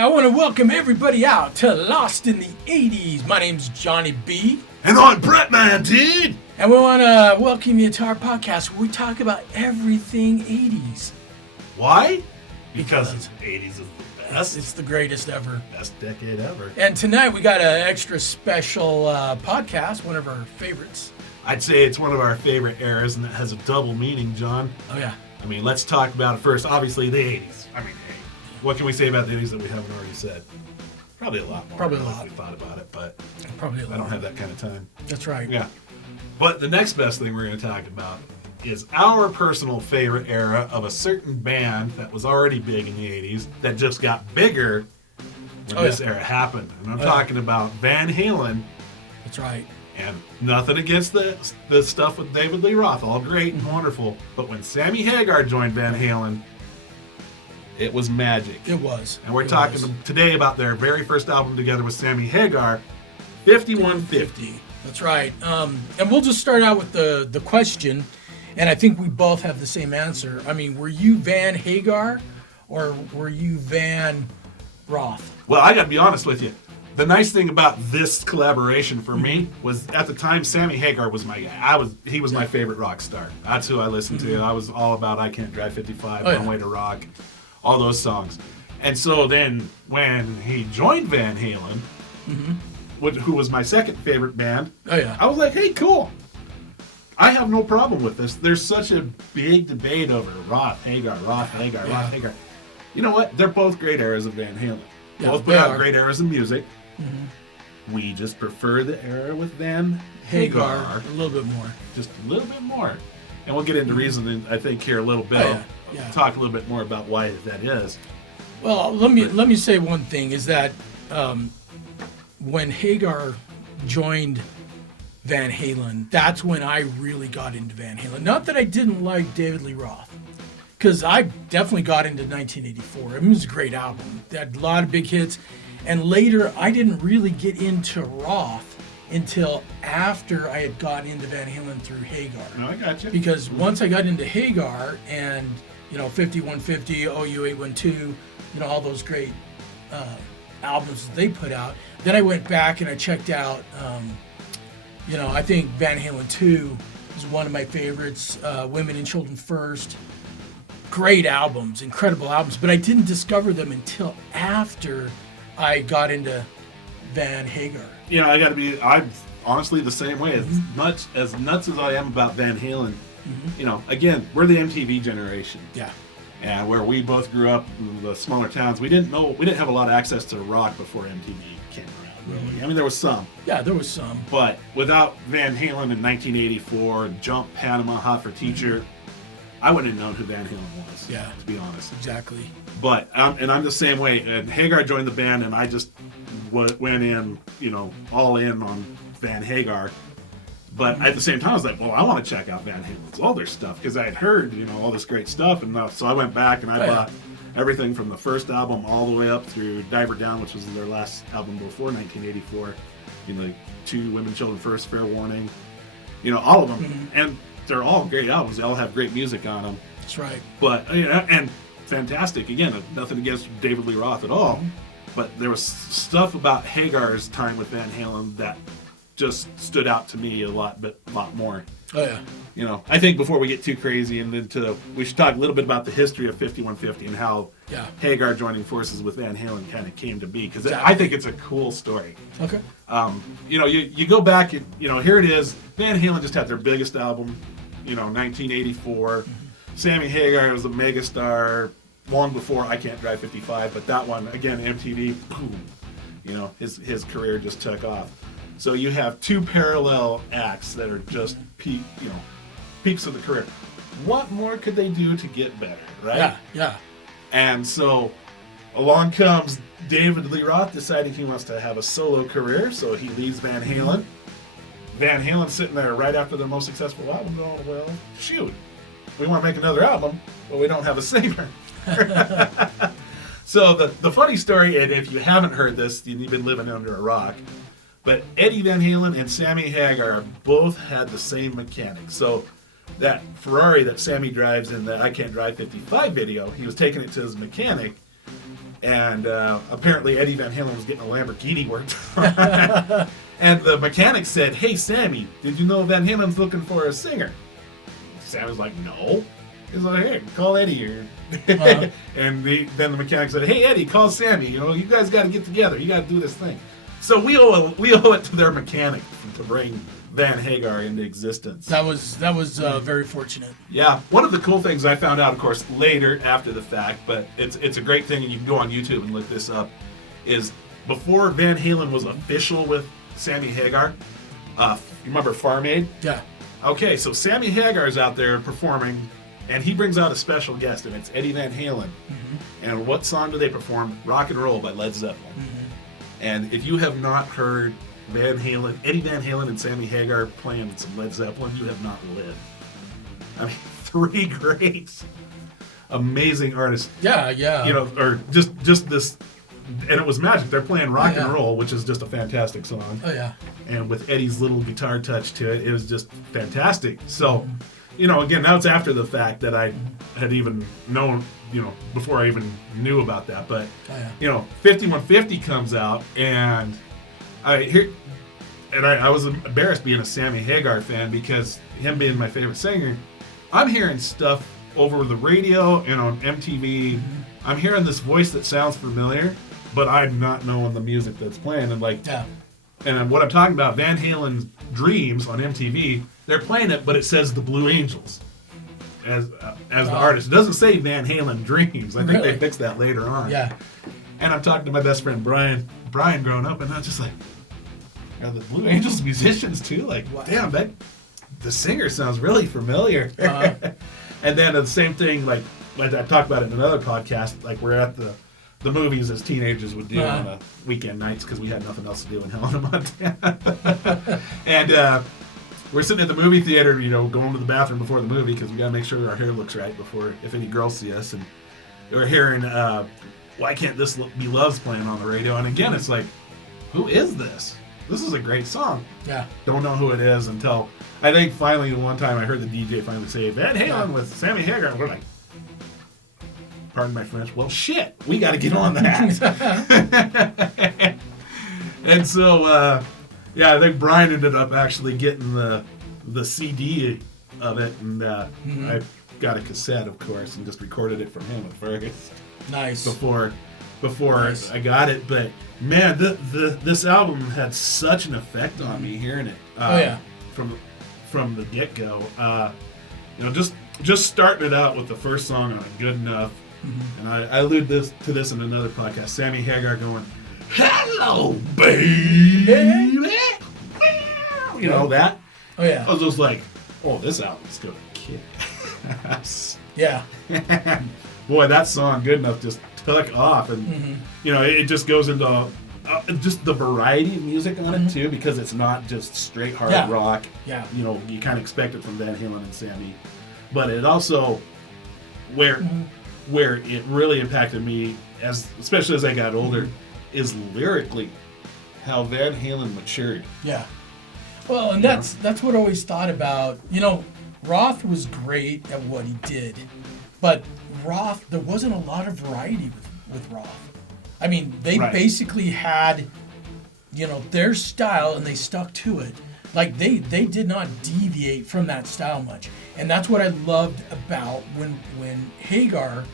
I want to welcome everybody out to Lost in the 80's. My name's Johnny B. And I'm Bretman, dude. And we want to welcome you to our podcast where we talk about everything 80's. Why? Because 80's is the best. It's the greatest ever. Best decade ever. And tonight we got an extra special podcast, one of our favorites. I'd say it's one of our favorite eras, and it has a double meaning, John. Oh, yeah. I mean, let's talk about it first. Obviously, the 80's. I mean, hey, what can we say about the 80's that we haven't already said? Probably a lot more. Probably a lot. We thought about it, but Probably a lot. I don't have that kind of time. That's right. Yeah. But the next best thing we're going to talk about is our personal favorite era of a certain band that was already big in the 80's that just got bigger when this era happened. And I'm talking about Van Halen. That's right. And nothing against the stuff with David Lee Roth, all great and wonderful. But when Sammy Hagar joined Van Halen, it was magic. It was. And we're talking today about their very first album together with Sammy Hagar, 5150. That's right. And we'll just start out with the question, and I think we both have the same answer. I mean, were you Van Hagar or were you Van Roth? Well, I got to be honest with you. The nice thing about this collaboration for me was at the time Sammy Hagar was my guy. He was my favorite rock star. That's who I listened to. I was all about I Can't Drive 55, One Way to Rock, all those songs. And so then when he joined Van Halen, who was my second favorite band, I was like, hey, cool. I have no problem with this. There's such a big debate over Roth, Hagar, Roth, Hagar, Roth, Hagar. You know what? They're both great eras of Van Halen. Both put out great eras of music. We just prefer the era with Van Hagar a little bit more. Just a little bit more. And we'll get into reasoning, I think, here a little bit. Talk a little bit more about why that is. Well, let me say one thing is that when Hagar joined Van Halen, that's when I really got into Van Halen. Not that I didn't like David Lee Roth, because I definitely got into 1984. It was a great album. It had a lot of big hits. And later, I didn't really get into Roth until after I had gotten into Van Halen through Hagar. No, I got you. Because once I got into Hagar and, 5150, OU 812, all those great albums that they put out, then I went back and I checked out, I think Van Halen 2 is one of my favorites, Women and Children First. Great albums, incredible albums, but I didn't discover them until after I got into Van Hagar. I'm honestly the same way. As nuts as I am about Van Halen, again, we're the MTV generation. Yeah. And where we both grew up in the smaller towns, we didn't have a lot of access to rock before MTV came around, really. I mean, there was some. Yeah, there was some. But without Van Halen in 1984, Jump, Panama, Hot for Teacher, I wouldn't have known who Van Halen was, to be honest. Exactly. But, and I'm the same way. And Hagar joined the band, and I just went in, all in on Van Hagar. But at the same time, I was like, well, I want to check out Van Halen's older stuff, because I had heard, all this great stuff. And so I went back and I bought everything from the first album all the way up through Diver Down, which was their last album before 1984. Two Women, Children First, Fair Warning, all of them. And they're all great albums. They all have great music on them. That's right. But, and fantastic. Again, nothing against David Lee Roth at all. But there was stuff about Hagar's time with Van Halen that just stood out to me a lot more. Oh, yeah. I think before we get too crazy and into, we should talk a little bit about the history of 5150 and how Hagar joining forces with Van Halen kind of came to be, because I think it's a cool story. Okay. You go back and, here it is. Van Halen just had their biggest album, 1984. Sammy Hagar was a megastar long before I Can't Drive 55, but that one, again, MTV, boom, his career just took off. So you have two parallel acts that are just peaks of the career. What more could they do to get better, right? Yeah. And so along comes David Lee Roth deciding he wants to have a solo career, so he leaves Van Halen. Van Halen's sitting there right after their most successful album going, well, shoot, we want to make another album, but we don't have a singer. So the funny story, and if you haven't heard this, you've been living under a rock, but Eddie Van Halen and Sammy Hagar both had the same mechanic. So that Ferrari that Sammy drives in the I Can't Drive 55 video, he was taking it to his mechanic, And apparently Eddie Van Halen was getting a Lamborghini worked on. And the mechanic said, "Hey, Sammy, did you know Van Halen's looking for a singer?" Sam was like, "No." He's like, "Hey, call Eddie here." And then the mechanic said, "Hey, Eddie, call Sammy. You guys got to get together. You got to do this thing." So we owe it to their mechanic to bring Van Hagar into existence. That was very fortunate. Yeah, one of the cool things I found out, of course, later after the fact, but it's a great thing, and you can go on YouTube and look this up, is before Van Halen was official with Sammy Hagar, you remember Farm Aid? Yeah. Okay, so Sammy Hagar's out there performing, and he brings out a special guest, and it's Eddie Van Halen. Mm-hmm. And what song do they perform? Rock and Roll by Led Zeppelin. Mm-hmm. And if you have not heard Eddie Van Halen and Sammy Hagar playing some Led Zeppelin, you have not lived. I mean, 3 great, amazing artists. Yeah. Or just this, and it was magic. They're playing Rock and Roll, which is just a fantastic song. Oh, yeah. And with Eddie's little guitar touch to it, it was just fantastic. So, again, that was after the fact that I had even known, before I even knew about that. But, 5150 comes out, and I was embarrassed being a Sammy Hagar fan because him being my favorite singer, I'm hearing stuff over the radio and on MTV. Mm-hmm. I'm hearing this voice that sounds familiar, but I'm not knowing the music that's playing. And and what I'm talking about, Van Halen's Dreams on MTV, they're playing it, but it says the Blue Angels as the artist. It doesn't say Van Halen Dreams. I think they fixed that later on. Yeah. And I'm talking to my best friend Brian growing up, and I was just like, are the Blue Angels musicians too? Like, wow. Damn, the singer sounds really familiar. Uh-huh. And then the same thing, like I talked about it in another podcast, like we're at the movies as teenagers would do on weekend nights because we had nothing else to do in Helena, Montana. And we're sitting at the movie theater, going to the bathroom before the movie because we got to make sure our hair looks right before, if any girls see us. And we're hearing, Why Can't This Be Love's playing on the radio. And again, it's like, who is this? This is a great song. Yeah. Don't know who it is until, I think finally one time I heard the DJ finally say, Van Halen with Sammy Hagar. And we're like, pardon my French, well, shit, we got to get on that. And so, I think Brian ended up actually getting the CD of it, and I got a cassette, of course, and just recorded it from him at first. Nice. Before nice. I got it, but man, this album had such an effect on me hearing it. From the get go. Just starting it out with the first song on it, Good Enough. Mm-hmm. And I allude to this in another podcast. Sammy Hagar going, "Hello, baby." That. Oh yeah. I was just like, "Oh, this album's gonna kick ass." Yeah. Boy, that song, Good Enough, just took off, and it just goes into just the variety of music on it too, because it's not just straight hard rock. Yeah. You kind of expect it from Van Halen and Sammy, but it also where it really impacted me, especially as I got older, is lyrically how Van Halen matured. Yeah. Well, and that's what I always thought about. Roth was great at what he did, but Roth, there wasn't a lot of variety with Roth. I mean, they basically had, their style, and they stuck to it. Like, they did not deviate from that style much. And that's what I loved about when Hagar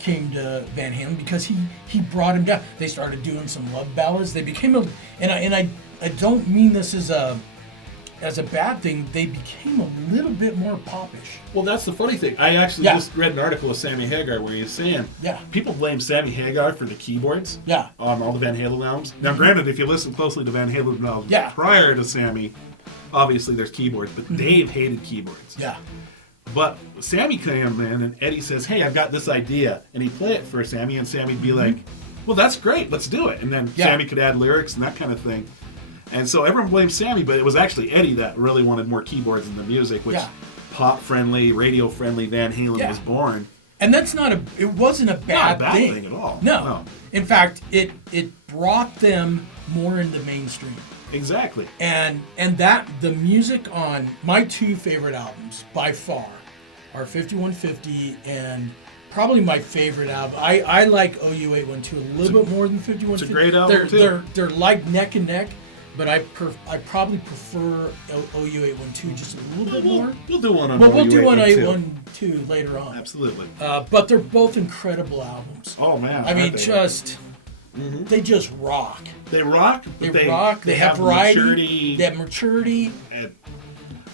came to Van Halen, because he brought him down. They started doing some love ballads. They became and I don't mean this as a bad thing. They became a little bit more popish. Well, that's the funny thing. I actually just read an article of Sammy Hagar where he's saying people blame Sammy Hagar for the keyboards on all the Van Halen albums. Now, granted, if you listen closely to Van Halen albums prior to Sammy, obviously there's keyboards, but Dave hated keyboards. Yeah. But Sammy came in, and Eddie says, "Hey, I've got this idea," and he'd play it for Sammy, and Sammy'd be like, "Well, that's great, let's do it." And then Sammy could add lyrics and that kind of thing. And so everyone blames Sammy, but it was actually Eddie that really wanted more keyboards in the music, which pop-friendly, radio-friendly Van Halen was born. And that's it wasn't a bad thing. Thing at all. No. In fact, it brought them more into mainstream. Exactly. And that the music on my 2 favorite albums by far are 5150 and probably my favorite album. I like OU812 a little bit more than 5150. It's a great album too. They're like neck and neck, but I probably prefer OU812 just a little bit more. We'll do one on We'll do one OU812 812 later on. Absolutely. But they're both incredible albums. Oh man. I mean, they just rock. They rock. They rock. They have variety. Maturity. They have maturity. And,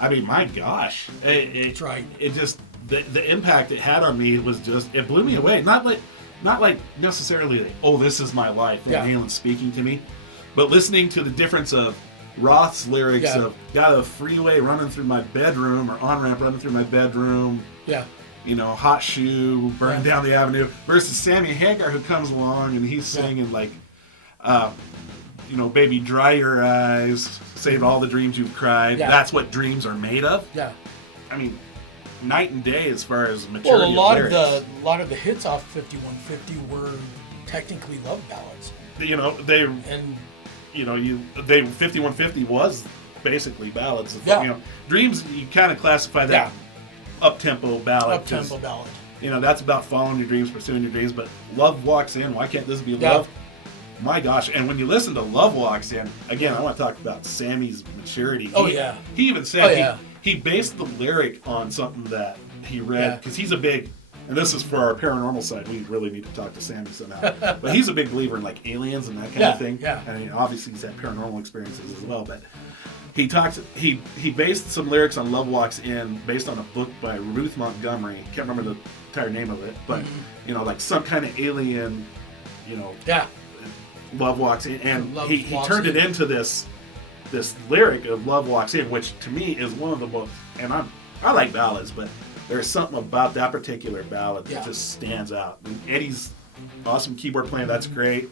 I mean, my gosh. That's right. It just the impact it had on me was just it blew me away. Not like necessarily like, oh, this is my life. Van Halen speaking to me, but listening to the difference of Roth's lyrics of got a freeway running through my bedroom or on-ramp running through my bedroom. Yeah. You know, hot shoe, burning down the avenue, versus Sammy Hagar who comes along and he's singing like, you know, baby, dry your eyes, save all the dreams you've cried. Yeah. That's what dreams are made of. Yeah. I mean, night and day as far as maturity. Well, a lot of the hits off 5150 were technically love ballads. You know, 5150 was basically ballads. Yeah. You know, dreams you kind of classify that. Up-tempo ballad. Up-tempo ballad. You know, that's about following your dreams, pursuing your dreams, but Love Walks In, why can't this be love? My gosh, and when you listen to Love Walks In, again, I want to talk about Sammy's maturity. He even said he based the lyric on something that he read, because he's a big, and this is for our paranormal side, we really need to talk to Sammy somehow, but he's a big believer in like aliens and that kind of thing. Yeah. And obviously he's had paranormal experiences as well, but he based some lyrics on Love Walks In based on a book by Ruth Montgomery. Can't remember the entire name of it, but you know, like some kind of alien, you know, Love Walks In, and he turned it into this lyric of Love Walks In, which to me is one of the most, and I like ballads, but there's something about that particular ballad that just stands out. And Eddie's awesome keyboard playing, that's great,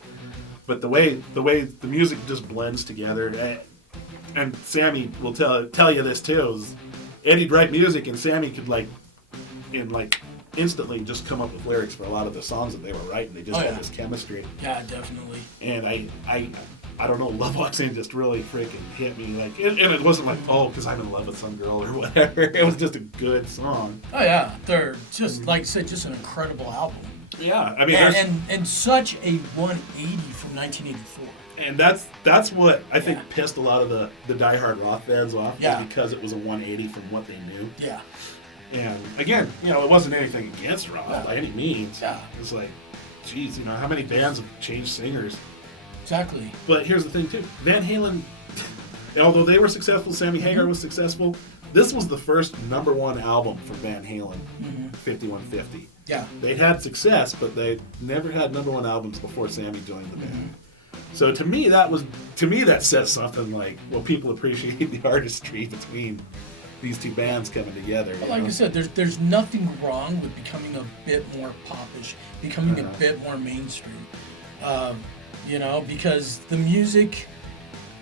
but the way the music just blends together. And Sammy will tell you this too. Is Eddie'd write music, and Sammy could instantly just come up with lyrics for a lot of the songs that they were writing. They just had this chemistry. Yeah, definitely. And I don't know. Love Walks In just really freaking hit me. Like, and it wasn't like because I'm in love with some girl or whatever. It was just a good song. Oh yeah, they're just like I said, just an incredible album. Yeah, I mean, and such a 180 from 1984. And that's what I think pissed a lot of the diehard Roth fans off, because it was a 180 from what they knew. Yeah. And again, you know, it wasn't anything against Roth by any means. Yeah. It's like, geez, you know, how many bands have changed singers? Exactly. But here's the thing too, Van Halen, although they were successful, Sammy Hagar was successful. This was the first #1 album for Van Halen, 5150. Yeah. They'd had success, but they never had #1 albums before Sammy joined the band. So to me that says something like, well, people appreciate the artistry between these two bands coming together. Well, like I said, there's nothing wrong with becoming a bit more popish, becoming a bit more mainstream. You know, because the music,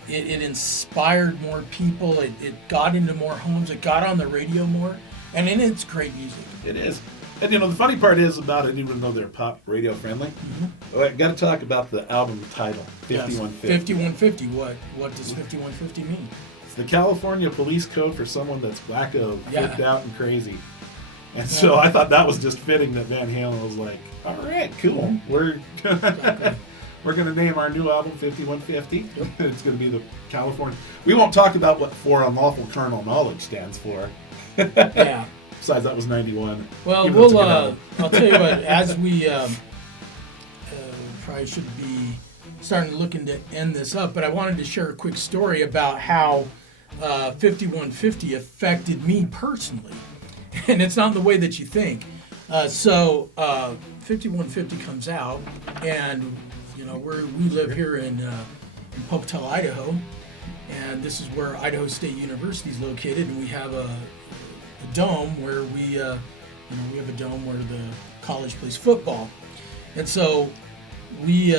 it inspired more people. It got into more homes. It got on the radio more, and it's great music. It is. And you know, the funny part is about it, even though they're pop radio friendly, I got to talk about the album title, 5150. 5150. What does 5150 mean? It's the California police code for someone that's wacko, flipped out, and crazy. And so I thought that was just fitting that Van Halen was like, all right, cool. We're going to name our new album 5150. It's going to be the California. We won't talk about what For Unlawful Carnal Knowledge stands for. Yeah. Besides, that was 91. Well, I'll tell you what, as we probably should be starting looking to end this up, but I wanted to share a quick story about how 5150 affected me personally. And it's not the way that you think. So 5150 comes out, and you know, we live here in Pocatello, Idaho, and this is where Idaho State University is located, and we have a dome where we have a dome where the college plays football, and so we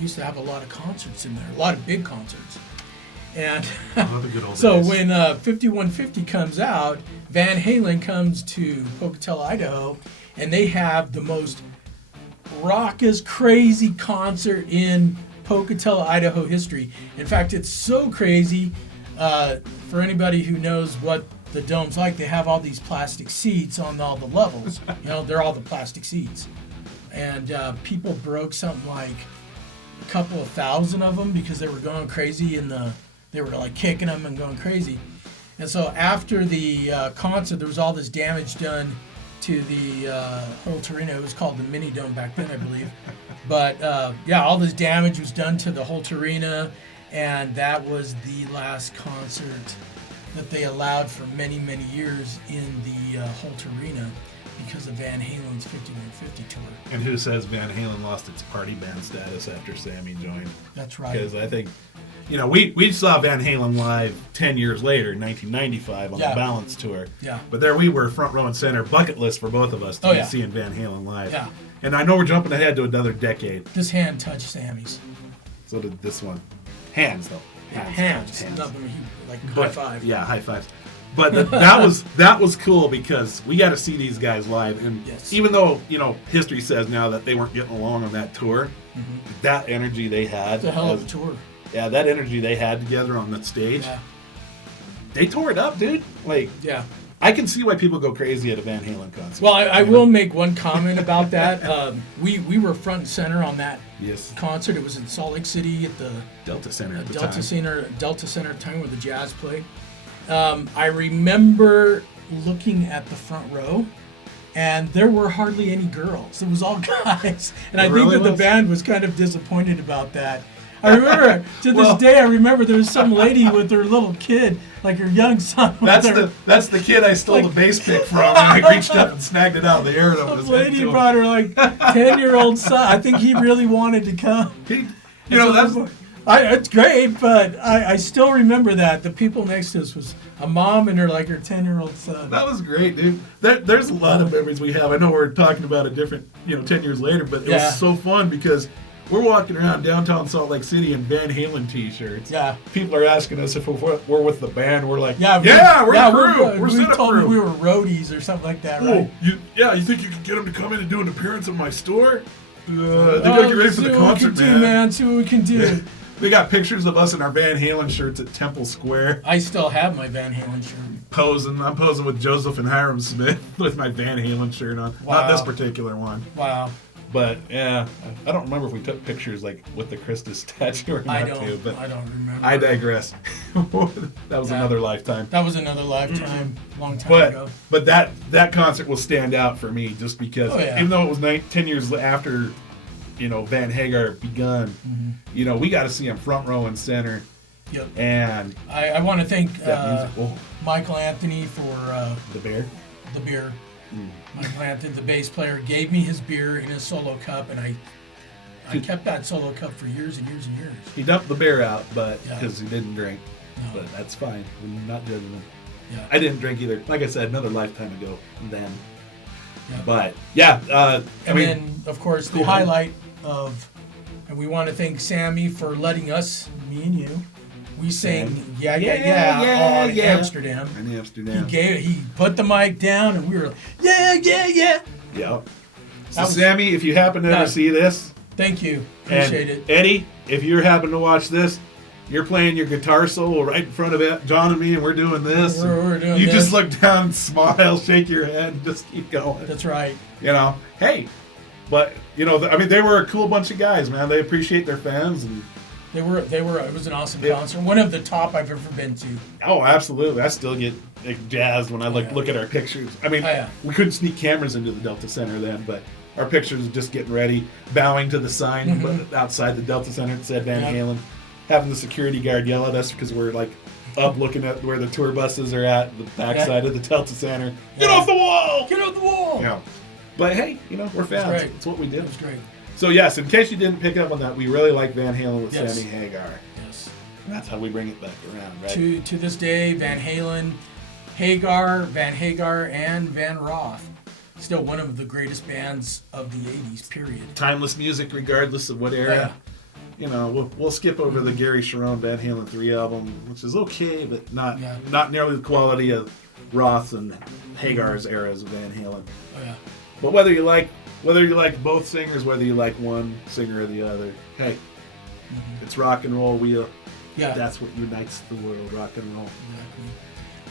used to have a lot of concerts in there, a lot of big concerts, and so when 5150 comes out, Van Halen comes to Pocatello, Idaho, and they have the most raucous, crazy concert in Pocatello, Idaho history. In fact, it's so crazy. For anybody who knows what the domes like, they have all these plastic seats on all the levels. You know, they're all the plastic seats. And people broke something like a couple of thousand of them because they were going crazy they were like kicking them and going crazy. And so after the concert, there was all this damage done to the whole Torino. It was called the Mini Dome back then, I believe. But yeah, all this damage was done to the whole Torino, and that was the last concert that they allowed for many, many years in the whole Torino because of Van Halen's 5150 tour. And who says Van Halen lost its party band status after Sammy joined? That's right. Because I think, you know, we saw Van Halen live 10 years later, in 1995, on the Balance tour. Yeah. But there we were, front row and center, bucket list for both of us to be seeing Van Halen live. Yeah. And I know we're jumping ahead to another decade. This hand touched Sammy's. So did this one. Hands, though. Hands. Nothing, like high five. Yeah, high fives. But that was cool because we got to see these guys live, and even though, you know, history says now that they weren't getting along on that tour, that energy they had, it's a hell of a tour. Yeah, that energy they had together on that stage, they tore it up, dude. Like, I can see why people go crazy at a Van Halen concert. Well, I will make one comment about that. We were front and center on that concert. It was in Salt Lake City at the Delta Center at the Delta time. Delta Center at the time where the Jazz played. I remember looking at the front row, and there were hardly any girls. It was all guys. And I think that the band was kind of disappointed about that. I remember, to this day, I remember there was some lady with her little kid, like her young son. That's the kid I stole the bass pick from, and I reached up and snagged it out of the air. Some lady brought her, like, 10-year-old son. I think he really wanted to come. It's great, but I still remember that. The people next to us was a mom and her 10-year-old son. That was great, dude. There's a lot of memories we have. I know we're talking about a different, 10 years later, but it was so fun because we're walking around downtown Salt Lake City in Van Halen t-shirts. Yeah. People are asking us if we're with the band. We're like, we're the crew. We're set up told crew. Me we were roadies or something like that, right? You think you could get them to come in and do an appearance in my store? They gotta get ready for the concert, man. See what we can do. They got pictures of us in our Van Halen shirts at Temple Square. I still have my Van Halen shirt. I'm posing with Joseph and Hiram Smith with my Van Halen shirt on. Wow. Not this particular one. Wow. But yeah, I don't remember if we took pictures with the Christus statue or not. I don't remember. I digress. That was another lifetime. That was another lifetime, long time ago. But that concert will stand out for me just because even though it was 10 years after, Van Hagar begun, we got to see him front row and center. Yep. And I want to thank Michael Anthony for the beer. The beer. Michael Anthony, the bass player, gave me his beer in his solo cup, and I kept that solo cup for years and years and years. He dumped the beer out, because he didn't drink. No. But that's fine. I'm not judging him. Yeah. I didn't drink either. Like I said, another lifetime ago then. Yeah. But, then, of course, the highlight of, and we want to thank Sammy for letting us, me and you, we sang on Amsterdam. In Amsterdam. He put the mic down, and we were yeah. Yeah. So, Sammy, if you happen to ever see this. Thank you. Appreciate it. Eddie, if you happen to watch this, you're playing your guitar solo right in front of John and me, and we're doing this. We're doing you this. Just look down and smile, shake your head, and just keep going. That's right. Hey. But, they were a cool bunch of guys, man. They appreciate their fans, and They were. It was an awesome concert. One of the top I've ever been to. Oh, absolutely. I still get jazzed when I look at our pictures. We couldn't sneak cameras into the Delta Center then, but our pictures just getting ready, bowing to the sign outside the Delta Center that said Van Halen, having the security guard yell at us because we're up looking at where the tour buses are at, the backside of the Delta Center. Get off the wall! Get off the wall! Yeah. But hey, we're fans. It's what we do. That's great. So yes, in case you didn't pick up on that, we really like Van Halen with Sammy Hagar. Yes. And that's how we bring it back around, right? To this day, Van Halen, Van Hagar, and Van Roth. Still one of the greatest bands of the 80s, period. Timeless music regardless of what era. We'll skip over the Gary Sharon Van Halen 3 album, which is okay, but not nearly the quality of Roth and Hagar's eras of Van Halen. Oh yeah. But whether you like both singers, whether you like one singer or the other, hey, it's rock and roll. That's what unites the world, rock and roll. Exactly.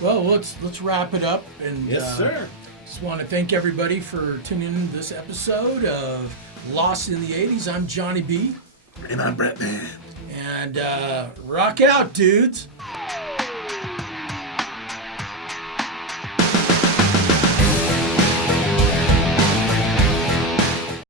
Well, let's wrap it up. And Yes, sir. Just want to thank everybody for tuning in to this episode of Lost in the 80s. I'm Johnny B. And I'm Bretman. And rock out, dudes.